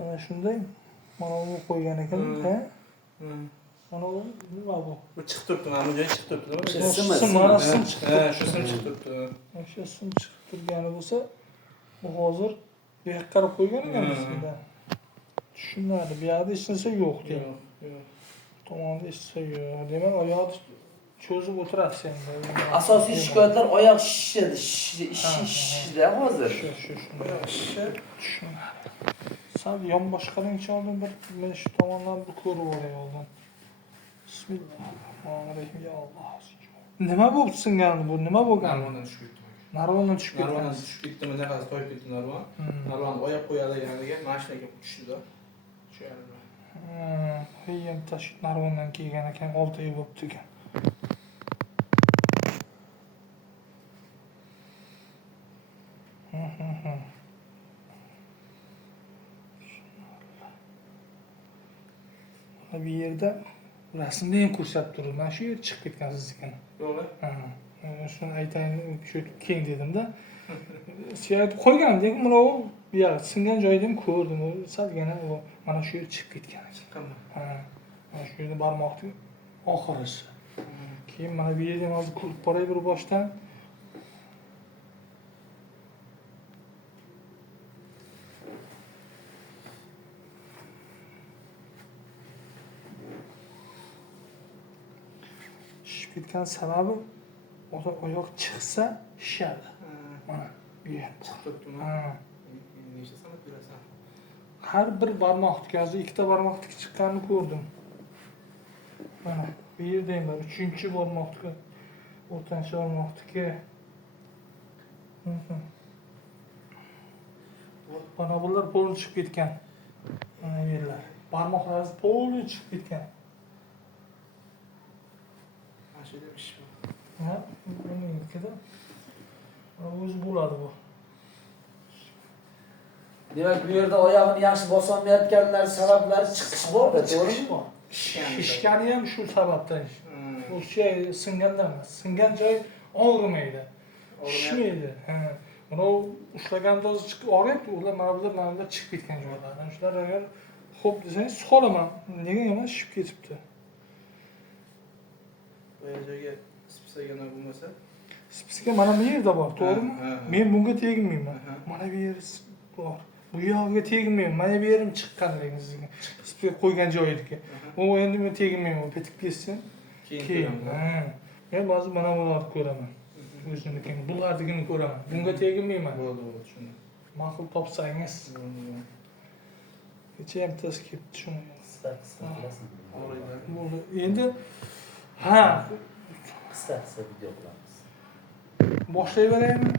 Mana shunday. Mana bu qo'ygan ekan-da. Mana bu nima bu? Bu chiqib turibdi, mana bu joyi chiqib turibdi. Mana sim chiqib turibdi. Shu sim chiqib turibdi. O'sha sim chiqib turgani bo'lsa, bu hozir bu yoqqa qarab qo'ygan ekan bizda. Tushunadi. Bu yoqda hech narsa yo'q deydi. Yo'q. Tomonda hech narsa yo'q. Demak, oyoqni cho'zib o'tirasiz endi. Asosiy shikoyatlar oyoq shishida hozir. Shu. Oyoq shishi. Tushunadi. Sal yonboshqaning oldin bir men shu tomondan bir ko'rib olay oldin. Bismillahirrohmanirrohim. Ya Alloh. Nima bo'lib singani bu? Nima bo'lgan? Narvondan tushib ketdi. Narvondan tushib ketgan. Narvondan tushib ketdimi, naqasi toyib ketdi narvon. Narvon oyoq qo'yadiganiga mashinaga tushdi-da. Shu yerda. Hayyan tashib narvondan kelgan ekan, oltiga bo'libdi ekan. Bu yerda rasmda ham ko'rsatib turibdi. Mana shu yer chiqib ketgan sizniki. Yo'q. Shuni aytayin, shu keng dedim-da. Shu yerda qo'ygandim, mana u bu yer singan joyda ham ko'rdim. Salgina u mana shu yer chiqib ketgan ekan. Mana shu yerda barmoqning oxirisi. Keyin mana bu yerda ham hozir ko'rib boray bir boshdan. Shishib ketgan sababi oyoq chiqsa shishadi. Mana bu yer Chiqib turibdimi? Necha sanat berasan? Har bir barmoqdagi, hozir ikkita barmoqdagi chiqqanini ko'rdim. Mana bu yerda ham bor, 3-barmoqdagi, o'rtancha barmoqdagi. Mana bular polni chiqib ketgan. Mana bu yerlar. Barmoqlar polni chiqib ketgan. Mana shu yerda ish bor. Ha, bunikida. O'zi bo'ladi bu. Demak, bu yerda oyog'ini yaxshi bosolmayotganlar sabablari chiqish borda, to'g'rimi? Shishgani ham shu sababdan. O'sha singandan emas. Singan joy og'rimaydi. Shishmaydi. Mana ushlaganda hozir chiqib og'riyapti, ular mana bular chiqib ketgan joylardan. Shular agar xo'p desangiz solaman. Nega emas shishib ketibdi. Bu joyga spitsaga bo'lmasa, Spitsaga mana bu yerda bor, to'g'rimi? Men bunga tegmayman. Mana bu yer bor. Bu yog'iga tegmayman. Mana bu yerim chiqqan degan sizga. Spitsaga qo'ygan joyidagi. U endi men tegmayman, u ketib ketsin. Keyin. Men hozir mana bularni ko'raman. O'zimnikini, bularnikini ko'raman. Bunga tegmayman. Bo'ldi, tushundim. Ma'qul topsangiz. Kecha ham tez kelibdi shuni. Bo'ldi. Endi qisqa video qilamiz. Boshlayveraymi?